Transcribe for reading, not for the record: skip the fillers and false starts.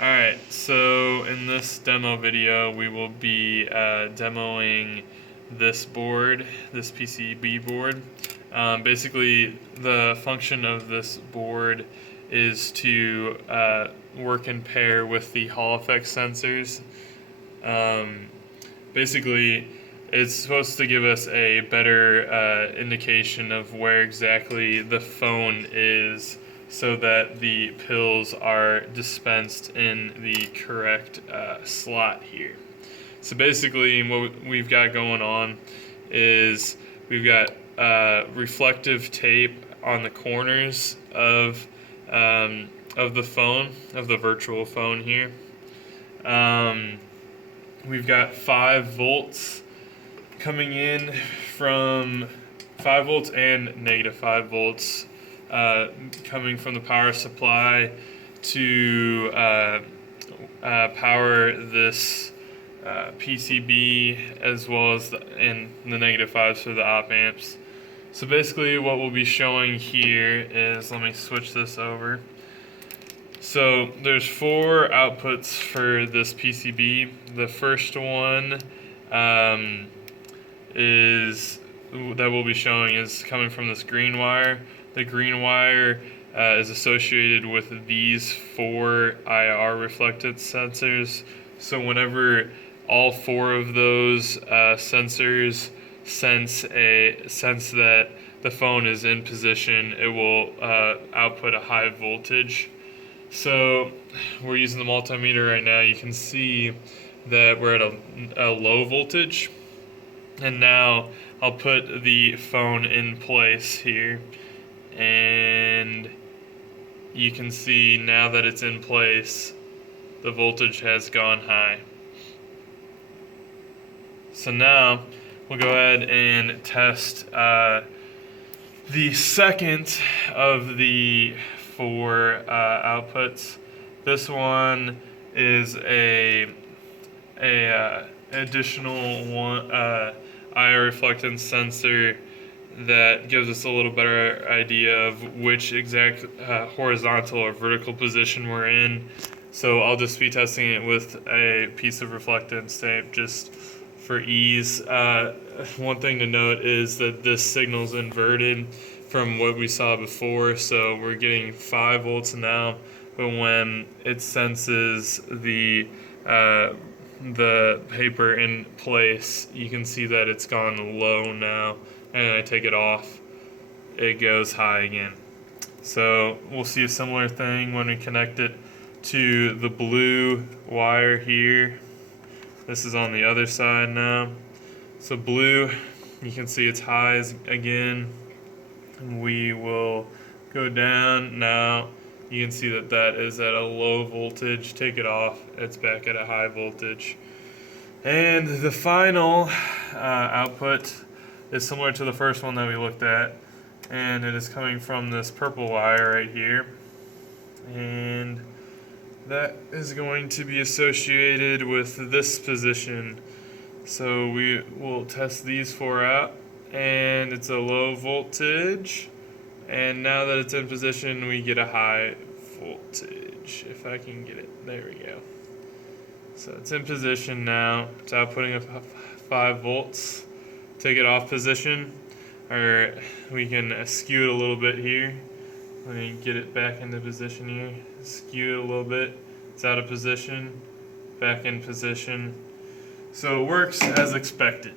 Alright, so in this demo video we will be demoing this board, this PCB board. Basically the function of this board is to work in pair with the Hall effect sensors. Basically it's supposed to give us a better indication of where exactly the phone is, so that the pills are dispensed in the correct slot here. So basically what we've got going on is we've got reflective tape on the corners of the phone, of the virtual phone here. We've got 5 volts coming in from 5 volts and negative 5 volts coming from the power supply to power this PCB, as well as the negative 5s for the op amps. So basically what we'll be showing here is, let me switch this over. So there's 4 outputs for this PCB. The first one that we'll be showing is coming from this green wire. The green wire is associated with these 4 IR reflectance sensors. So whenever all 4 of those sensors sense that the phone is in position, it will output a high voltage. So we're using the multimeter right now. You can see that we're at a low voltage. And now I'll put the phone in place here, and you can see now that it's in place, the voltage has gone high. So now we'll go ahead and test the second of the 4 outputs. This one is a additional one IR reflectance sensor that gives us a little better idea of which exact horizontal or vertical position we're in. So I'll just be testing it with a piece of reflectance tape just for ease. One thing to note is that this signal's inverted from what we saw before, so we're getting 5 volts now, but when it senses the paper in place, you can see that it's gone low now, and I take it off, it goes high again. So we'll see a similar thing when we connect it to the blue wire here. This is on the other side now. So blue, you can see it's highs again. We will go down now. You can see that that is at a low voltage. Take it off, it's back at a high voltage. And the final output is similar to the first one that we looked at, and it is coming from this purple wire right here. And that is going to be associated with this position. So we will test these 4 out, and it's a low voltage. And now that it's in position, we get a high voltage. If I can get it, there we go. So it's in position now. It's outputting a 5 volts. Take it off position, or we can skew it a little bit here. Let me get it back into position here. Skew it a little bit. It's out of position, back in position. So it works as expected.